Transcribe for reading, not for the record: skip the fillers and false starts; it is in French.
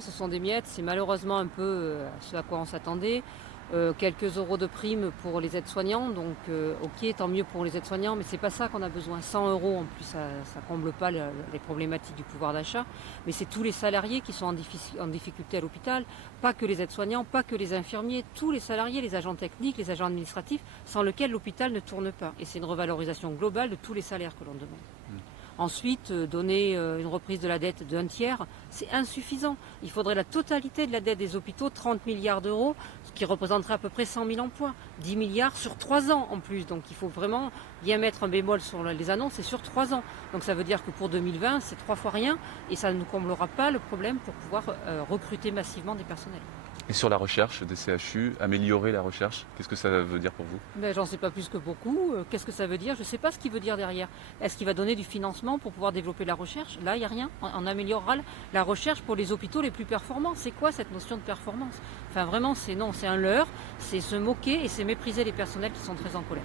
Ce sont des miettes, c'est malheureusement un peu ce à quoi on s'attendait. Quelques euros de prime pour les aides-soignants, donc ok, tant mieux pour les aides-soignants, mais c'est pas ça qu'on a besoin. 100 euros en plus, ça comble pas les problématiques du pouvoir d'achat, mais c'est tous les salariés qui sont en difficulté à l'hôpital, pas que les aides-soignants, pas que les infirmiers, tous les salariés, les agents techniques, les agents administratifs, sans lesquels l'hôpital ne tourne pas. Et c'est une revalorisation globale de tous les salaires que l'on demande. Ensuite, donner une reprise de la dette d'un tiers, c'est insuffisant. Il faudrait la totalité de la dette des hôpitaux, 30 milliards d'euros, ce qui représenterait à peu près 100 000 emplois. 10 milliards sur 3 ans en plus. Donc il faut vraiment bien mettre un bémol sur les annonces, c'est sur 3 ans. Donc ça veut dire que pour 2020, c'est 3 fois rien et ça ne nous comblera pas le problème pour pouvoir recruter massivement des personnels. Et sur la recherche des CHU, améliorer la recherche, qu'est-ce que ça veut dire pour vous? Ben, j'en sais pas plus que beaucoup. Qu'est-ce que ça veut dire? Je ne sais pas ce qu'il veut dire derrière. Est-ce qu'il va donner du financement pour pouvoir développer la recherche? Là, il n'y a rien. On améliorera la recherche pour les hôpitaux les plus performants. C'est quoi cette notion de performance? Enfin, vraiment, c'est non, c'est un leurre, c'est se moquer et c'est mépriser les personnels qui sont très en colère.